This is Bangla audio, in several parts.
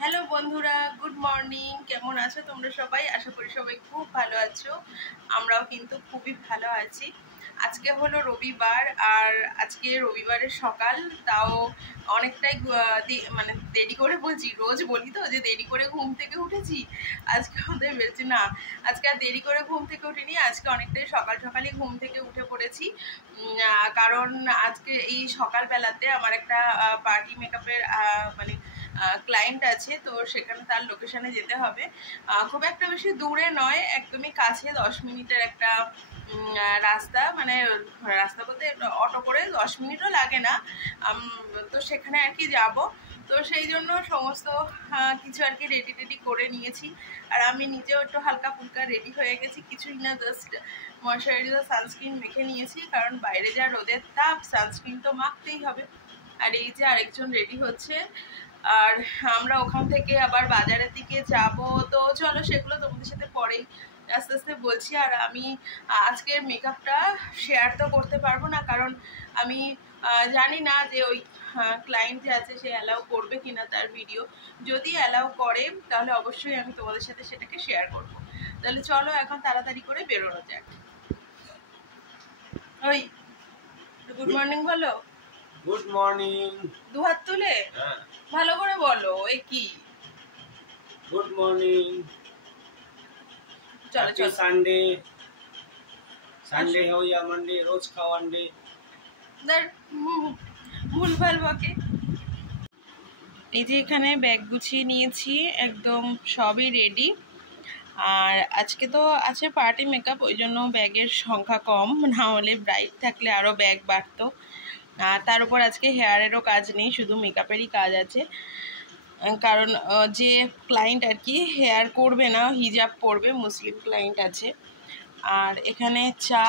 হ্যালো বন্ধুরা, গুড মর্নিং। কেমন আছো তোমরা সবাই? আশা করি সবাই খুব ভালো আছো। আমরাও কিন্তু খুবই ভালো আছি। আজকে হলো রবিবার, আর আজকে রবিবারের সকাল, তাও অনেকটাই মানে দেরি করে বলছি, রোজ বলি তো যে দেরি করে ঘুম থেকে উঠেছি। আজকে আমাদের বেরোচ্ছি না, আজকে আর দেরি করে ঘুম থেকে উঠিনি, আজকে অনেকটাই সকাল সকালই ঘুম থেকে উঠে পড়েছি। কারণ আজকে এই সকালবেলাতে আমার একটা পার্টি মেকআপের মানে ক্লায়েন্ট আছে, তো সেখানে তার লোকেশনে যেতে হবে। খুব একটা বেশি দূরে নয়, একদমই কাছে, 10 মিনিটের একটা রাস্তা, মানে রাস্তা বলতে অটো করে 10 মিনিটও লাগে না। তো সেখানে আর কি যাব, তো সেই জন্য সমস্ত কিছু আর কি রেডি টেডি করে নিয়েছি। আর আমি নিজেও একটু হালকা ফুলকা রেডি হয়ে গেছি, কিছুই না, জাস্ট ময়শ্চারাইজার সানস্ক্রিন মেখে নিয়েছি, কারণ বাইরে যা রোদের তাপ, সানস্ক্রিন তো মাখতেই হবে। আর এই যে আরেকজন রেডি হচ্ছে, আর আমরা ওখান থেকে আবার বাজারের দিকে যাব। তো চলো সেগুলো তোমাদের সাথে পরেই আস্তে আস্তে বলছি। আর আমি আজকের মেকআপটা শেয়ার তো করতে পারবো না, কারণ আমি জানি না যে ওই ক্লায়েন্ট যে আছে সে অ্যালাউ করবে কিনা তার ভিডিও। যদি অ্যালাউ করে তাহলে অবশ্যই আমি তোমাদের সাথে সেটাকে শেয়ার করব। তাহলে চলো এখন তাড়াতাড়ি করে বেরোনো যাক। ওই গুড মর্নিং বলো। Good morning. দু হাত তুলে ভালো করে বলো, এ কি? Good morning. चलो चलो संडे संडे हो या मंडे, रोज का वनडे ভুলভাল বকে। এই যে এখানে ব্যাগ গুছিয়ে নিয়েছি, একদম সবই রেডি। আর আজকে তো আছে পার্টি মেকআপ, ওই জন্য ব্যাগের সংখ্যা কম, না হলে ব্রাইট থাকলে আরও ব্যাগ বাড়তো। তার উপর আজকে হেয়ারেরও কাজ নেই, শুধু মেকআপেরই কাজ আছে। কারণ যে ক্লায়েন্ট আর কি হেয়ার করবে না, হিজাব পরবে, মুসলিম ক্লায়েন্ট আছে। আর এখানে চা,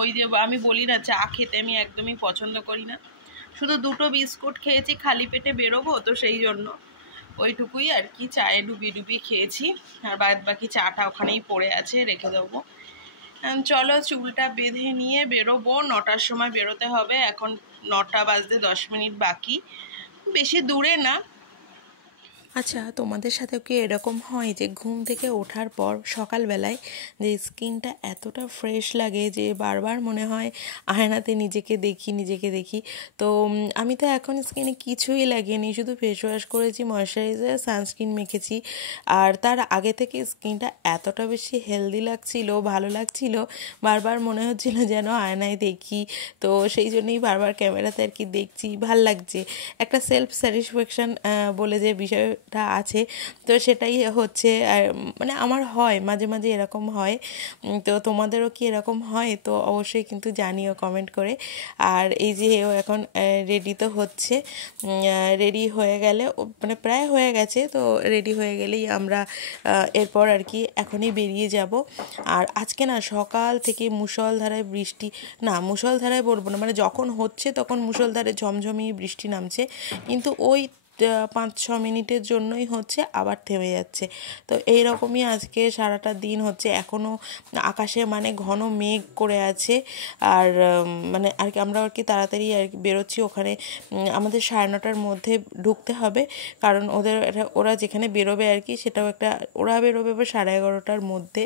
ওই যে আমি বলি না চা খেতে আমি একদমই পছন্দ করি না, শুধু দুটো বিস্কুট খেয়েছি, খালি পেটে বেরোবো তো সেই জন্য ওইটুকুই আর কি চায়ে ডুবিয়ে ডুবিয়ে খেয়েছি। আর বাদ বাকি চাটা ওখানেই পড়ে আছে, রেখে দেবো। চলো চুলটা বেঁধে নিয়ে বেরোবো, 9টার সময় বেরোতে হবে। এখন 9টা বাজতে 10 মিনিট বাকি, বেশি দূরে না। আচ্ছা, তোমাদের সাথেও কি এরকম হয় যে ঘুম থেকে ওঠার পর সকালবেলায় যে স্কিনটা এতটা ফ্রেশ লাগে যে বারবার মনে হয় আয়নাতে নিজেকে দেখি। তো আমি তো এখন স্কিনে কিছুই লাগিয়েনি, শুধু ফেস ওয়াশ করেছি, ময়শ্চারাইজার, সানস্ক্রিন মেখেছি। আর তার আগে থেকে স্কিনটা এতটা বেশি হেলদি লাগছিল, ভালো লাগছিল, বারবার মনে হচ্ছিল যেন আয়নায় দেখি। তো সেই জন্যই বারবার ক্যামেরাতে আর কি দেখছি, ভাল লাগছে। একটা সেলফ স্যাটিসফ্যাকশান বলে যে বিষয় আছে, তো সেটাই হচ্ছে। আর মানে আমার হয় মাঝে মাঝে এরকম হয়, তো তোমাদেরও কি এরকম হয়? তো অবশ্যই কিন্তু জানিও কমেন্ট করে। আর এই যে ও এখন রেডি তো হচ্ছে, রেডি হয়ে গেলে মানে প্রায় হয়ে গেছে, তো রেডি হয়ে গেলেই আমরা এরপর আর কি এখনই বেরিয়ে যাব। আর আজকে না সকাল থেকে মুষলধারায় বৃষ্টি, না মুষলধারায় বলবো না, মানে যখন হচ্ছে তখন মুষলধারে ঝমঝমিয়ে বৃষ্টি নামছে, কিন্তু ওই 5-6 মিনিটের জন্যই হচ্ছে, আবার থেমে যাচ্ছে। তো এইরকমই আজকে সারাটা দিন হচ্ছে, এখনও আকাশে মানে ঘন মেঘ করে আছে। আর মানে আর কি আমরা আর কি তাড়াতাড়ি আর কি বেরোচ্ছি, ওখানে আমাদের 9:30টার মধ্যে ঢুকতে হবে, কারণ ওরা যেখানে বেরোবে আর কি সেটাও একটা, ওরা বেরোবে 11:30টার মধ্যে।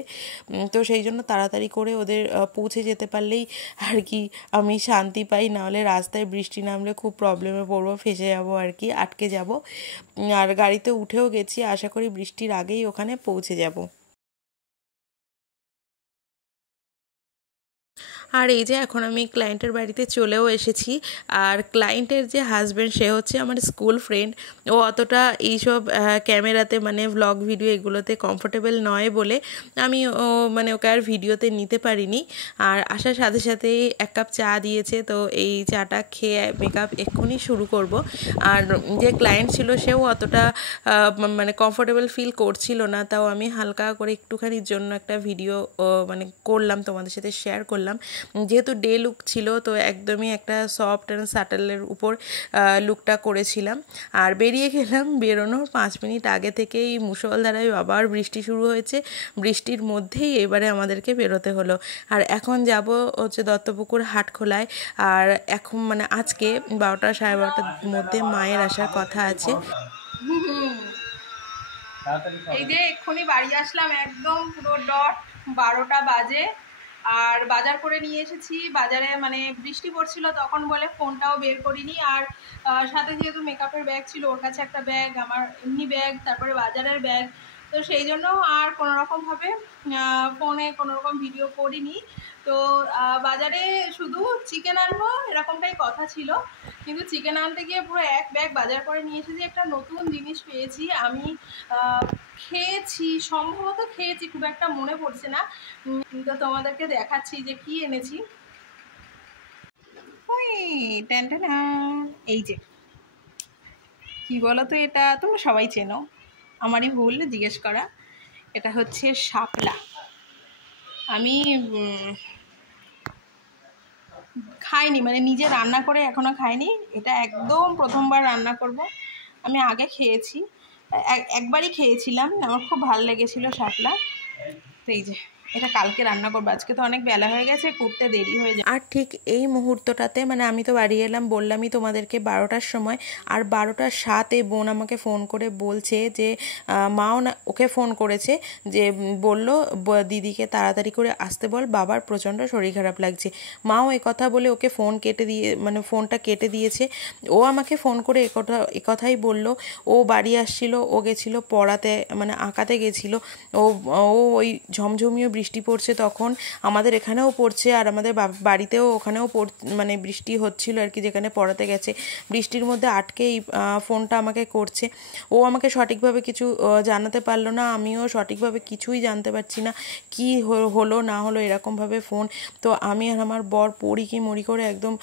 তো সেই জন্য তাড়াতাড়ি করে ওদের পৌঁছে যেতে পারলেই আর কি আমি শান্তি পাই, নাহলে রাস্তায় বৃষ্টি নামলে খুব প্রবলেমে পড়বো, ফেসে যাবো আর কি, আটকে যাব। আর গাড়িতে উঠেও গেছি, আশা করি বৃষ্টির আগেই ওখানে পৌঁছে যাব। আর এই যে এখন আমি ক্লায়েন্টের বাড়িতে চলেও এসেছি। আর ক্লায়েন্টের যে হাজব্যান্ড, সে হচ্ছে আমার স্কুল ফ্রেন্ড। ও অতটা এইসব ক্যামেরাতে মানে ভ্লগ ভিডিও এগুলোতে কমফোর্টেবল নয় বলে আমি মানে ওকে আর ভিডিওতে নিতে পারিনি। আর আসার সাথে সাথেই 1 কাপ চা দিয়েছে, তো এই চাটা খেয়ে মেকআপ এক্ষুনি শুরু করব। আর যে ক্লায়েন্ট ছিল সেও অতটা মানে কমফোর্টেবল ফিল করছিল না, তাও আমি হালকা করে একটুখানির জন্য একটা ভিডিও মানে করলাম, তোমাদের সাথে শেয়ার করলাম। যেহেতু ডে লুক ছিল, তো একদমই একটা সফট অ্যান্ড সাটেলের উপর লুকটা করেছিলাম। আর বেরিয়ে গেলাম, বেরোনোর 5 মিনিট আগে থেকেই মুষলধারায় আবার বৃষ্টি শুরু হয়েছে। বৃষ্টির মধ্যেই এবারে আমাদেরকে বেরোতে হলো। আর এখন যাব হচ্ছে দত্তপুকুর হাটখোলায়। আর এখন মানে আজকে 12টা 12:30টার মধ্যে মায়ের আসার কথা আছে। এই যে এক্ষুনি বাড়ি আসলাম, একদম পুরো ডট 12টা বাজে। আর বাজার করে নিয়ে এসেছি। বাজারে মানে বৃষ্টি পড়ছিল তখন বলে ফোনটাও বের করিনি। আর সাথে যেহেতু মেকআপের ব্যাগ ছিল, ওর কাছে একটা ব্যাগ, আমার এমনি ব্যাগ, তারপরে বাজারের ব্যাগ, তো সেই জন্য আর কোনোরকমভাবে ফোনে কোনোরকম ভিডিও করিনি। তো বাজারে শুধু চিকেন আনবো এরকমটাই কথা ছিল, কিন্তু চিকেন আনতে গিয়ে পুরো এক ব্যাগ বাজার করে নিয়ে এসেছি। একটা নতুন জিনিস পেয়েছি আমি, খেয়েছি, সম্ভবত খেয়েছি, খুব একটা মনে পড়ছে না। তো তোমাদেরকে দেখাচ্ছি যে কি এনেছি। ওই এই যে কি বলো তো, এটা তোমরা সবাই চেনো, আমারই ভুল জিজ্ঞেস করা। এটা হচ্ছে শাপলা। আমি খাইনি, মানে নিজে রান্না করে এখনো খাইনি, এটা একদম প্রথমবার রান্না করব। আমি আগে খেয়েছি, একবারই খেয়েছিলাম, আমার খুব ভালো লেগেছিল শাপলা। তো এই যে এটা কালকে রান্না করবো, আজকে তো অনেক বেলা হয়ে গেছে, করতে দেরি হয়ে যায়। আর ঠিক এই মুহূর্তটাতে মানে আমি তো বাড়ি এলাম বললামই তোমাদেরকে 12টার সময়, আর 12টার 7 বোন আমাকে ফোন করে বলছে যে মাও না ওকে ফোন করেছে, যে বলল দিদিকে তাড়াতাড়ি করে আসতে বল, বাবার প্রচণ্ড শরীর খারাপ লাগছে। মাও কথা বলে ওকে ফোন কেটে দিয়ে, মানে ফোনটা কেটে দিয়েছে। ও আমাকে ফোন করে একথাই বলল। ও বাড়ি আসছিল, ও গেছিলো পড়াতে, মানে আঁকাতে গেছিলো। ও ওই ঝমঝমিয়ে বৃষ্টি পড়ছে তখন, আমাদের এখানেও পড়ছে, আর আমাদের বাড়িতেও ওখানেও মানে বৃষ্টি হচ্ছিল আর কি, যেখানে পড়াতে গেছে। বৃষ্টির মধ্যে আটকেই ফোনটা আমাকে করছে। ও আমাকে সঠিকভাবে কিছু জানাতে পারলো না, আমিও সঠিকভাবে কিছুই জানতে পারছি না কি হলো না হলো এরকমভাবে ফোন। তো আমি আর আমার বর পড়ি কি মরি করে একদম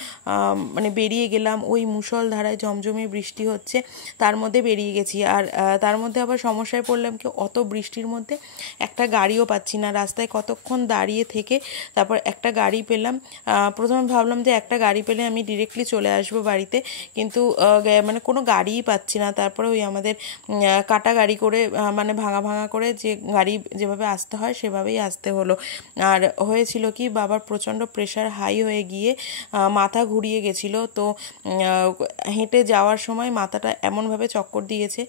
মানে বেরিয়ে গেলাম। ওই মুষলধারায় জমজমে বৃষ্টি হচ্ছে, তার মধ্যে বেরিয়ে গেছি। আর তার মধ্যে আবার সমস্যায় পড়লাম কি, অত বৃষ্টির মধ্যে একটা গাড়িও পাচ্ছি না, রাস্তায় কতক্ষণ দাঁড়িয়ে থেকে তারপর একটা গাড়ি পেলাম। প্রথমে ভাবলাম যে একটা গাড়ি পেলে আমি ডিরেক্টলি চলে আসবো বাড়িতে, কিন্তু মানে কোনো গাড়িই পাচ্ছি না। তারপরে ওই আমাদের কাটা গাড়ি করে, মানে ভাঙা ভাঙা করে যে গাড়ি যেভাবে আসতে হয় সেভাবেই আসতে হলো। আর হয়েছিল কি, বাবার প্রচণ্ড প্রেশার হাই হয়ে গিয়ে মাথা ঘুরিয়ে গেছিলো। তো হেঁটে যাওয়ার সময় মাথাটা এমনভাবে চক্কর দিয়েছে,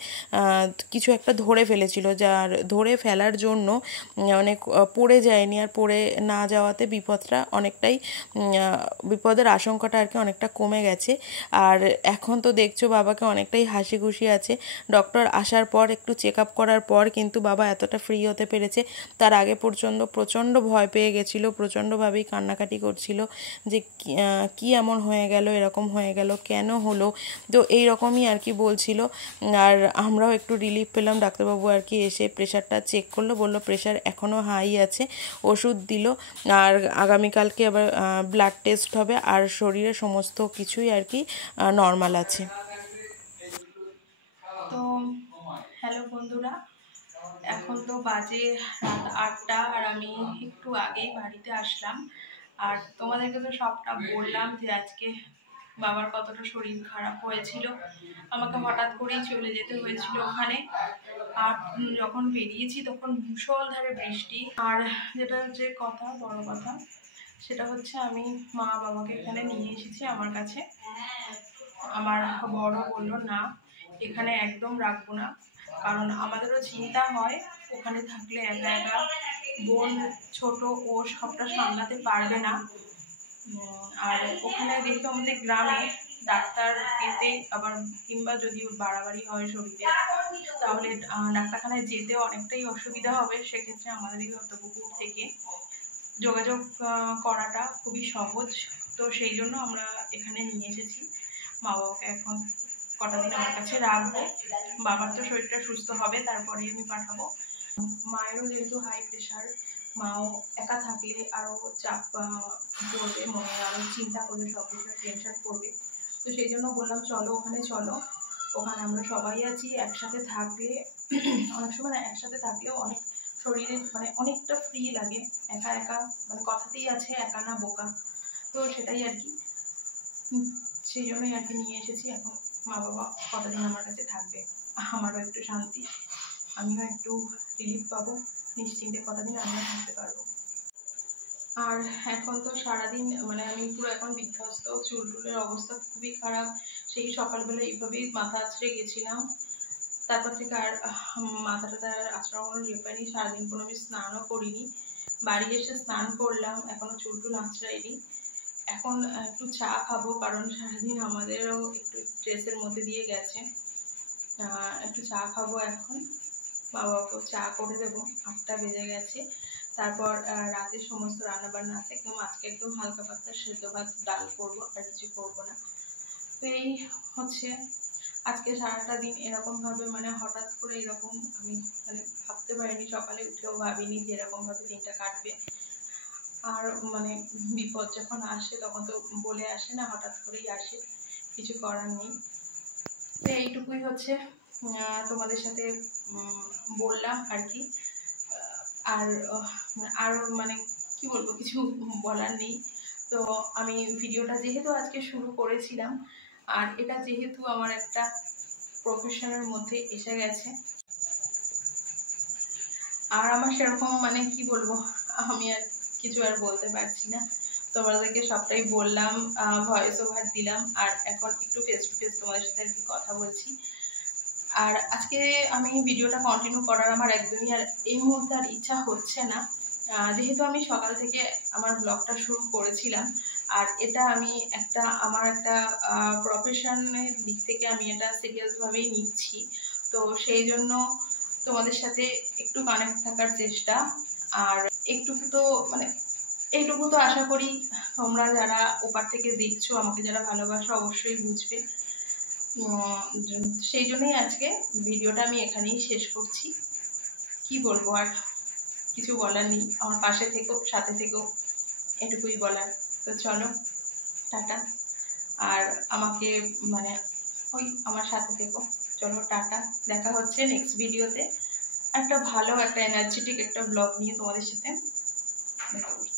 কিছু একটা ধরে ফেলেছিল, যার ধরে ফেলার জন্য অনেক পড়ে যায়নি, আর পড়ে না যাওয়াতে বিপদটা অনেকটাই, বিপদের আশঙ্কাটা আর কি অনেকটা কমে গেছে। আর এখন তো দেখছো বাবাকে অনেকটাই হাসি খুশি আছে। ডক্টর আসার পর একটু চেক আপ করার পর কিন্তু বাবা এতটা ফ্রি হতে পেরেছে। তার আগে পর্যন্ত প্রচণ্ড ভয় পেয়ে গেছিলো, প্রচণ্ডভাবেই কান্নাকাটি করছিল যে কি এমন হয়ে গেল, এরকম হয়ে গেল, কেন হলো। তো এইরকমই আর কি বলছিল। আর আমরাও একটু রিলিফ পেলাম, ডাক্তারবাবু আর কি এসে প্রেশারটা চেক করলো, বললো প্রেশার এখনও হাই আছে, ওষুধ দিল। আর আগামীকালকে আবার ব্লাড টেস্ট হবে, আর শরীরের সমস্ত কিছুই আর কি নর্মাল আছে। তো হ্যালো বন্ধুরা, এখন তো বাজে রাত 8টা, আর আমি একটু আগেই বাড়িতে আসলাম। আর তোমাদেরকে তো সবটা বললাম যে আজকে বাবার কতটা শরীর খারাপ হয়েছিল, আমাকে হঠাৎ করেই চলে যেতে হয়েছিল ওখানে। আর যখন বেরিয়েছি তখন মুষলধারে বৃষ্টি। আর যেটা যে কথা, বড় কথা, সেটা হচ্ছে আমি মা বাবাকে এখানে নিয়ে এসেছি আমার কাছে। আমার বড় বললো না, এখানে একদম রাখবো না, কারণ আমাদেরও চিন্তা হয় ওখানে থাকলে একা একা, বোন ছোট, ও সবটা সামলাতে পারবে না। আর ওখানে যেহেতু আমাদের গ্রামে ডাক্তার পেতে আবার, কিংবা যদি বাড়াবাড়ি হয় শরীরে, তাহলে ডাক্তারখানায় যেতেও অনেকটাই অসুবিধা হবে। সেক্ষেত্রে আমাদের এই দত্তপুকুর থেকে যোগাযোগ করাটা খুবই সহজ। তো সেই জন্য আমরা এখানে নিয়ে এসেছি। মা বাবাকে এখন কটা দিন আমার কাছে রাখবো, বাবার তো শরীরটা সুস্থ হবে তারপরেই আমি পাঠাবো। মায়েরও যেহেতু হাই প্রেশার, মাও একা থাকলে আরও চাপ পড়বে, মনে আরও চিন্তা করবে, সব কিছু টেনশন করবে। তো সেই জন্য বললাম চলো ওখানে, চলো ওখানে আমরা সবাই আছি, একসাথে থাকলে অনেক সময় না, একসাথে থাকলেও অনেক শরীরে মানে অনেকটা ফ্রি লাগে। একা একা মানে কথাতেই আছে একা না বোকা, তো সেটাই আর কি, সেই জন্যই আর কি নিয়ে এসেছি। এখন মা বাবা কটা দিন আমার কাছে থাকবে, আমারও একটু শান্তি, আমিও একটু রিলিফ পাবো, নিশ্চিন্তে কটা দিন আমিও থাকতে পারবো। আর এখন তো সারাদিন মানে আমি পুরো এখন বিধ্বস্ত, চুল টুলের অবস্থা খুবই খারাপ। সেই সকালবেলা এইভাবেই মাথা আছড়ে গেছিলাম। তারপর থেকে আর মাথাটা আচড়ানো রেপাইনি, সারাদিন কোনো আমি স্নানও করিনি। বাড়ি এসে স্নান করলাম, এখনো চুল টুল আঁচড়াইনি। এখন একটু চা খাবো, কারণ সারাদিন আমাদেরও একটু স্ট্রেসের মধ্যে দিয়ে গেছে। একটু চা খাবো এখন, বাবাকেও চা করে দেবো, 8টা বেজে গেছে। তারপর রাতের সমস্ত রান্নাবান্না আছে, একদম আজকে একদম হালকা পাতলা সেদ্ধ ভাত ডাল করবো, আর কিছু করবো না। তো এই হচ্ছে আজকে সারাটা দিন এরকমভাবে, মানে হঠাৎ করে এরকম আমি মানে ভাবতে পারিনি, সকালে উঠেও ভাবিনি যে এরকমভাবে দিনটা কাটবে। আর মানে বিপদ যখন আসে তখন তো বলে আসে না, হঠাৎ করেই আসে, কিছু করার নেই। তো এইটুকুই হচ্ছে তোমাদের সাথে বললাম আর কি। আর মানে কি বলবো, কিছু বলার নেই। তো আমি ভিডিওটা যেহেতু আজকে শুরু করেছিলাম, আর এটা যেহেতু আমার একটা প্রফেশনের মধ্যে এসে গেছে, আর আমার সেরকম মানে কি বলবো, আমি আর কিছু আর বলতে পারছি না। তোমাদেরকে সবটাই বললাম, ভয়েস ওভার দিলাম, আর এখন একটু ফেস টু ফেস তোমাদের সাথে আর কি কথা বলছি। আর আজকে আমি ভিডিওটা কন্টিনিউ করার আমার একদমই আর এই মুহূর্তে আর ইচ্ছা হচ্ছে না, যেহেতু আমি সকাল থেকে আমার ব্লগটা শুরু করেছিলাম, আর এটা আমি আমার একটা প্রফেশনের দিক থেকে আমি এটা সিরিয়াসভাবেই নিচ্ছি। তো সেই জন্য তোমাদের সাথে একটু কানেক্ট থাকার চেষ্টা। আর এইটুকু তো আশা করি তোমরা যারা ওপার থেকে দেখছো, আমাকে যারা ভালোবাসো, অবশ্যই বুঝবে। সেই জন্যই আজকে ভিডিওটা আমি এখানেই শেষ করছি। কি বলবো, আর কিছু বলার নেই। আমার পাশে থেকো, সাথে থেকো, এটুকুই বলার। তো চলো, টাটা। আর আমাকে মানে ওই আমার সাথে থেকো। চলো, টাটা। দেখা হচ্ছে নেক্সট ভিডিওতে একটা ভালো, একটা এনার্জেটিক একটা ব্লগ নিয়ে তোমাদের সাথে দেখা করছি।